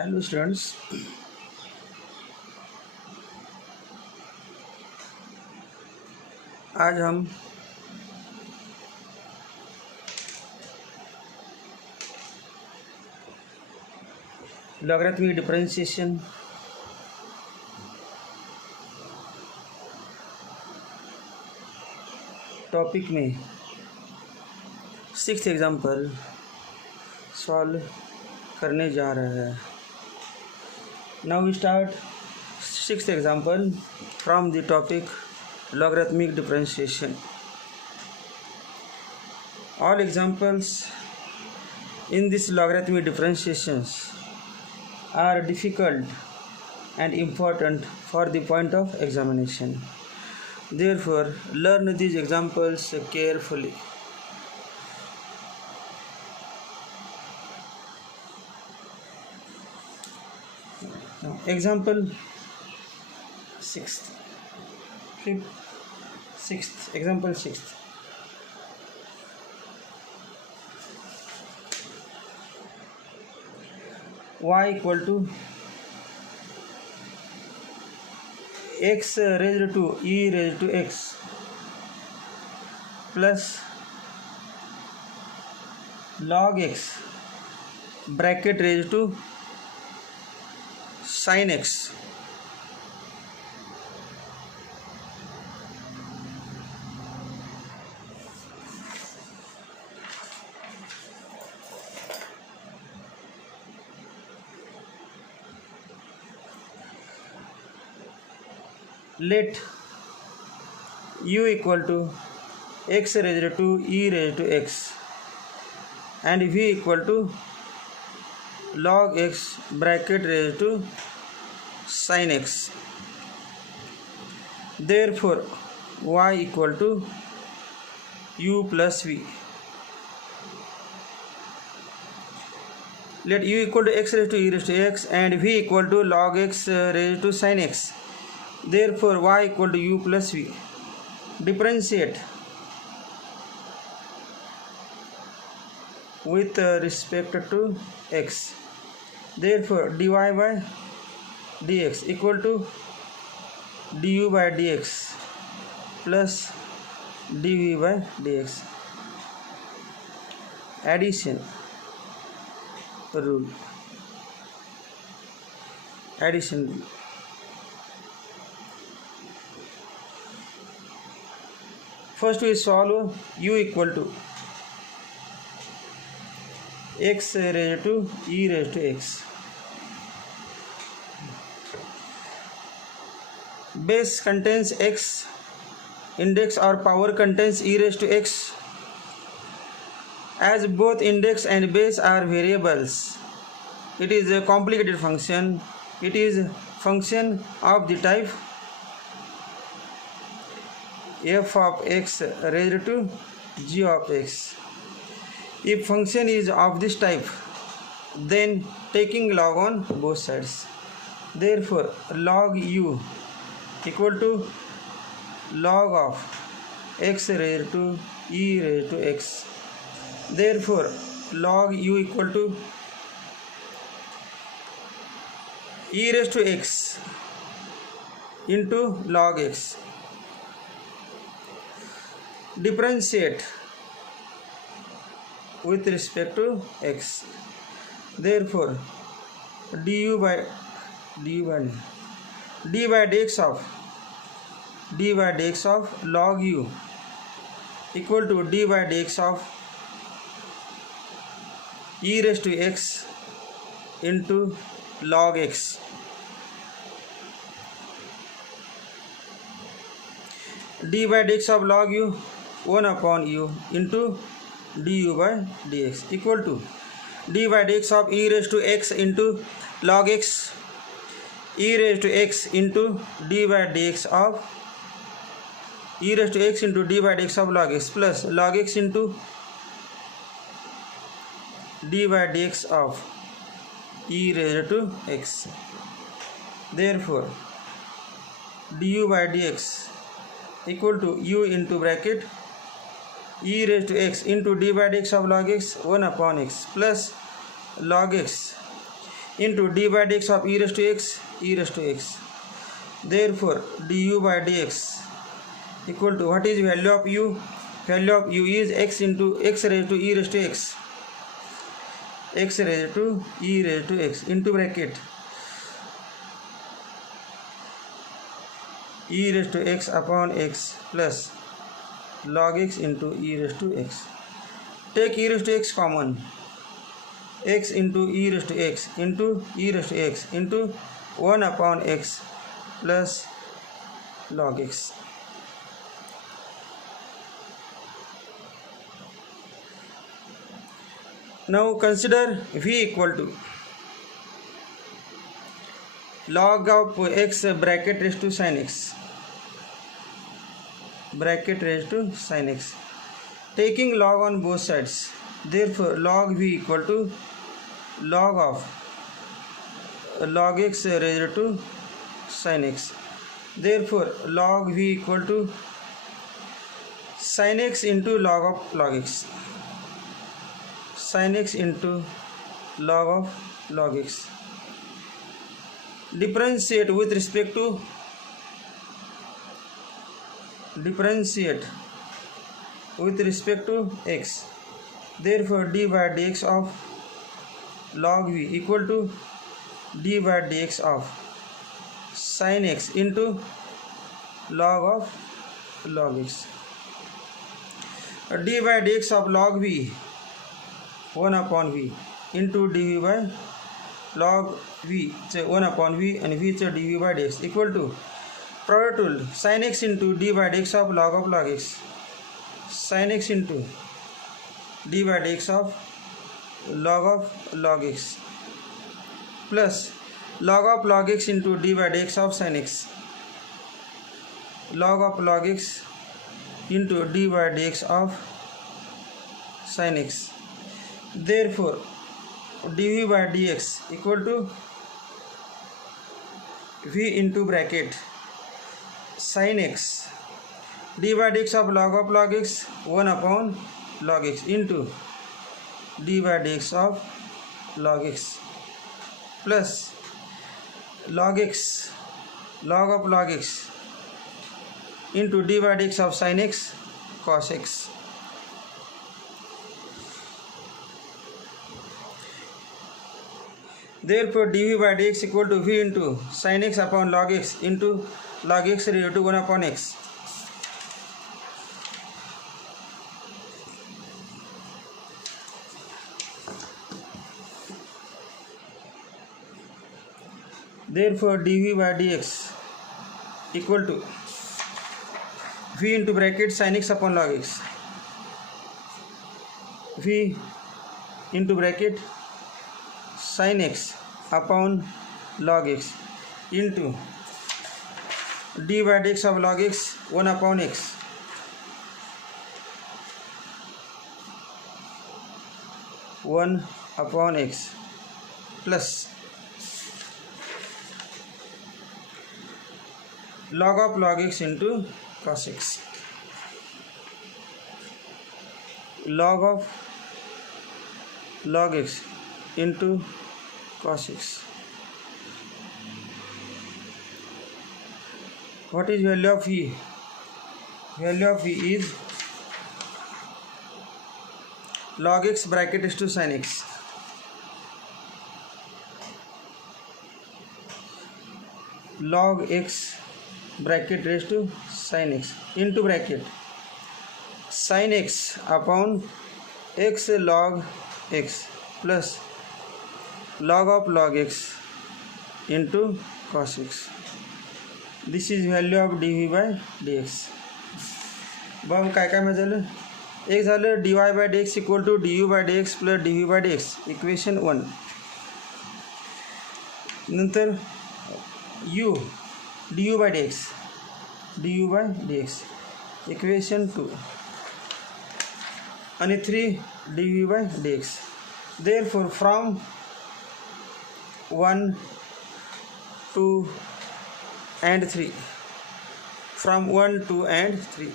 Hello students. आज हम logarithmic differentiation topic में सिक्स्थ एग्जाम्पल सॉल्व करने जा रहे हैं। Now we start sixth example from the topic logarithmic differentiation. All examples in this logarithmic differentiations are difficult and important for the point of examination. Therefore, learn these examples carefully. Now, example sixth. Example 6th. Y equal to x raised to e raised to x plus log x bracket raised to sin x let u equal to x raised to e raised to x and v equal to log x bracket raised to sin x. Therefore, y equal to u plus v. Let u equal to x raised to e raised to x and v equal to log x raised to sin x. Therefore, y equal to u plus v. Differentiate with respect to x. Therefore, dy by dx equal to du by dx plus dv by dx. Addition rule. Addition rule. First we solve u equal to x raised to e raised to x. Base contains x, index or power contains e raised to x. As both index and base are variables, it is a complicated function. It is function of the type f of x raised to g of x. If function is of this type, then taking log on both sides. Therefore, log u equal to log of x raised to e raised to x. Therefore, log u equal to e raised to x into log x. Differentiate with respect to x. Therefore, d by dx of log u equal to d by dx of e raised to x into log x. d by dx of log u 1 upon u into du by dx equal to d by dx of e raised to x into log x, e raised to x into d by dx of e raised to x into d by dx of log x plus log x into d by dx of e raised to x. Therefore, du by dx equal to u into bracket e raised to x into d by dx of log x 1 upon x plus log x into d by dx of e raised to x. Therefore du by dx equal to, what is value of u? Value of u is x into x raised to e raised to x, x raised to e raised to x into bracket e raised to x upon x plus log x into e raised to x. Take e raised to x common, x into e raised to x into e raised to x into 1 upon x plus log x. Now consider v equal to log of x bracket raised to sin x, bracket raised to sin x, taking log on both sides. Therefore log v equal to log of log x raised to sin x. Therefore log v equal to sin x into log of log x, sin x into log of log x. Differentiate with respect to x. Therefore d by dx of log v equal to d by dx of sin x into log of log x. D by dx of log v 1 upon v into dv by log v 1 upon v and v dv by dx equal to product rule sin x into d by dx of log x, sin x into d by dx of log x plus log x into d by dx of sin x, log x into d by dx of sin x. Therefore dv by dx equal to v into bracket sin x d by dx of log x 1 upon log x into d by dx of log x plus log x log of log x into d by dx of sin x cos x. Therefore dv by dx equal to v into sin x upon log x into log x raised to 1 upon x. Therefore dv by dx equal to v into bracket sin x upon log x, v into bracket sin x upon log x into d by dx of log x 1 upon x plus log of log x into cos x, log of log x into cos x. What is value of v? Value of v is log x bracket is to sin x log x bracket raised to sin x into bracket sin x upon x log x plus log of log x into cos x. This is value of dv by dx. बघ काय काय झालं, एक झालं dy by dx equal to du by dx plus dv by dx equation 1. नंतर u du by dx equation 2 आणि 3 dv by dx. Therefore from 1, 2 and 3, from 1, 2 and 3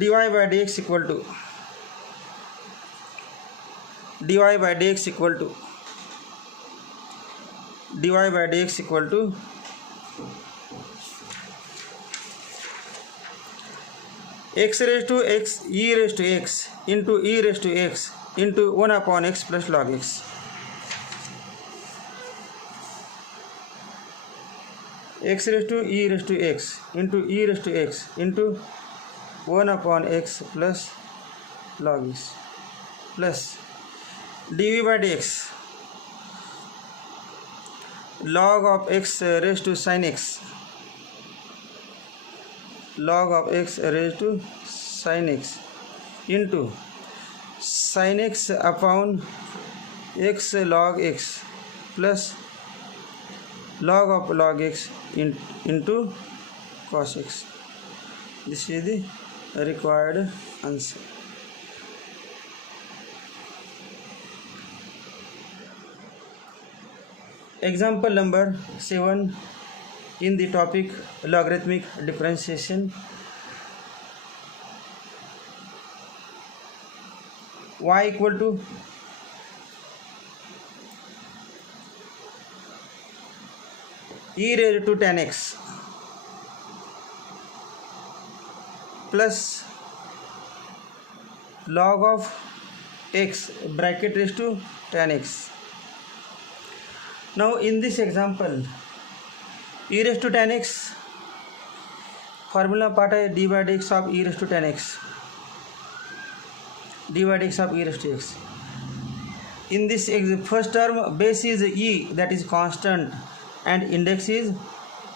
dy by dx equal to dy by dx equal to x raised to x e raised to x into e raised to x into 1 upon x plus log x. X raised to e raised to x into e raised to x into 1 upon x plus log x plus dv by dx log of x raised to sin x, log of x raised to sin x into sin x upon x log x plus log of log x into cos x. This is the required answer. Example number 7 in the topic logarithmic differentiation. Y equal to e raised to tan x plus log of x bracket raised to tan x. Now in this example e raised to tan x formula part है d by dx of e raised to tan x, d by dx of e raised to x. In this first term base is e, that is constant, and index is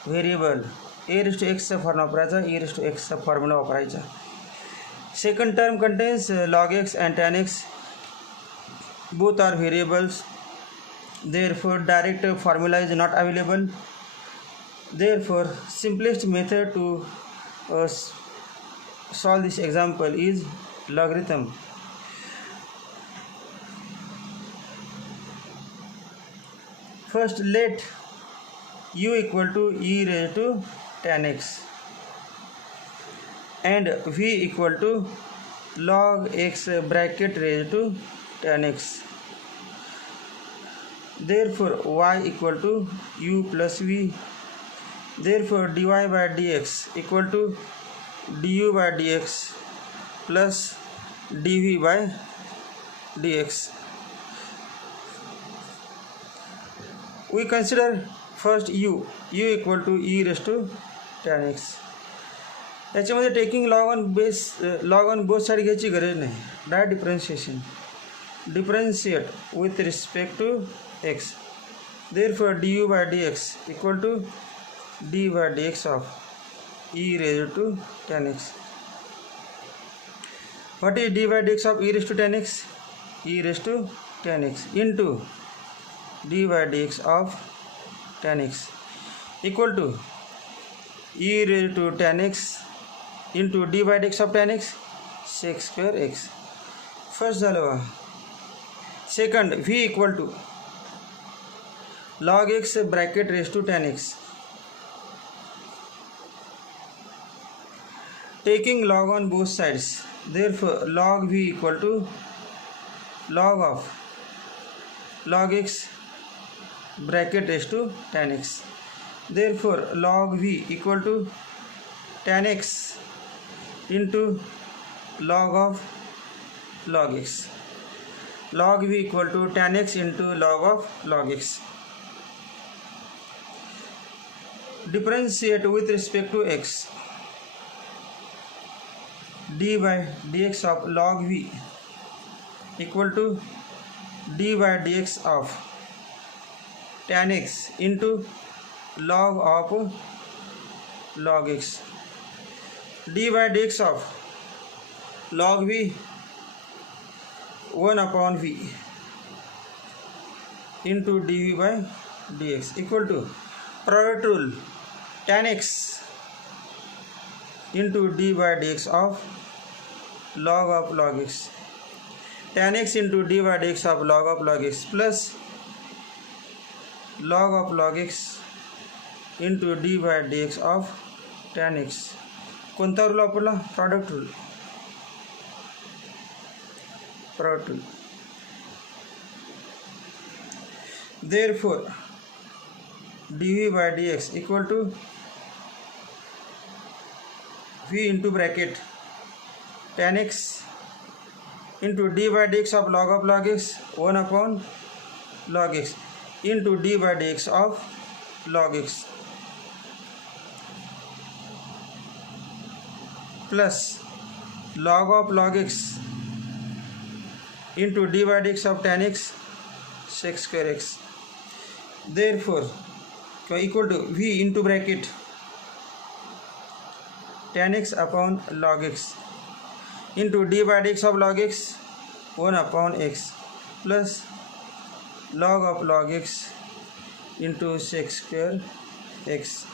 variable. A raised to x formula वापरायचा, e raised to x formula वापरायचा. Second term contains log x and tan x, both are variables, therefore direct formula is not available. Therefore simplest method to solve this example is logarithm. First let u equal to e raised to tan x and v equal to log x bracket raised to tan x. Therefore y equal to u plus v. Therefore dy by dx equal to du by dx plus dv by dx. We consider first u equal to e raised to tan x. याच्यामध्ये taking log on both side घ्यायची गरज नाही, direct differentiation, differentiate with respect to x. Therefore du by dx equal to d by dx of e raised to tan x. What is d by dx of e raised to tan x? E raised to tan x into d by dx of tan x equal to e raised to tan x into d by dx of tan x sec square x. First झालं बा. Second v equal to log x bracket raised to tan x. Taking log on both sides, therefore log v equal to log of log x bracket raised to tan x. Therefore log v equal to tan x into log of log x. Log v equal to tan x into log of log x. Differentiate with respect to x. D by dx of log v equal to d by dx of tan x into log of log x. D by dx of log v 1 upon v into dv by dx equal to product rule tan x into d by dx of log x, tan x into d by dx of log x plus log of log x into d by dx of tan x. कोणता rule वापरला? Product rule. Therefore dv by dx equal to v into bracket tan x into d by dx of log x 1 upon log x into d by dx of log x plus log x into d by dx of tan x sec square x. Therefore equal to v into bracket tan x upon log x into d by dx of log x 1 upon x plus log x into sec square x.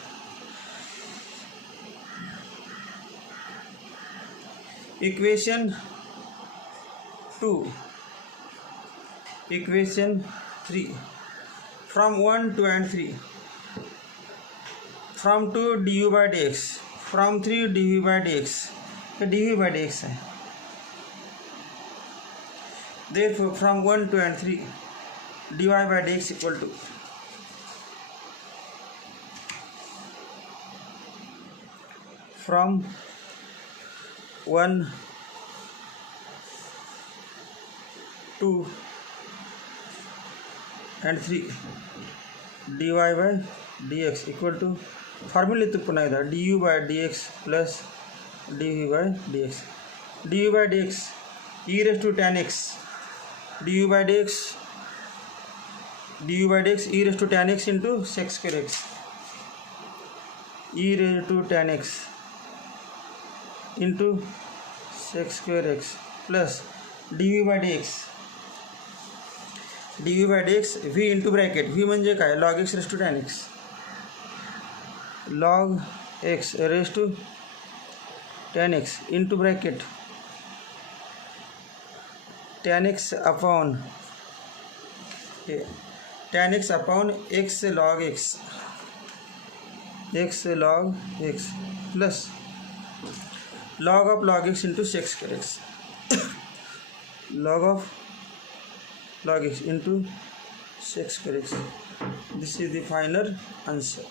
Equation 2. Equation 3. From 1, 2 and 3. From 2 du by dx. From 3 dv by dx. तो dv by dx है. Therefore from 1, 2 and 3 dy by dx equal to from 1, 2 and 3 dy by dx equal to formula लिखते पुनः इधर du by dx plus dv by dx. du by dx e raised to tan x du by dx e raised to tan x into sec square x e raised to tan x into sec square x plus dv by dx v into bracket v म्हणजे काय log x raised to tan x log x raised to tan x into bracket tan x upon x log x plus log x into sec square x log x into sec square x. This is the final answer.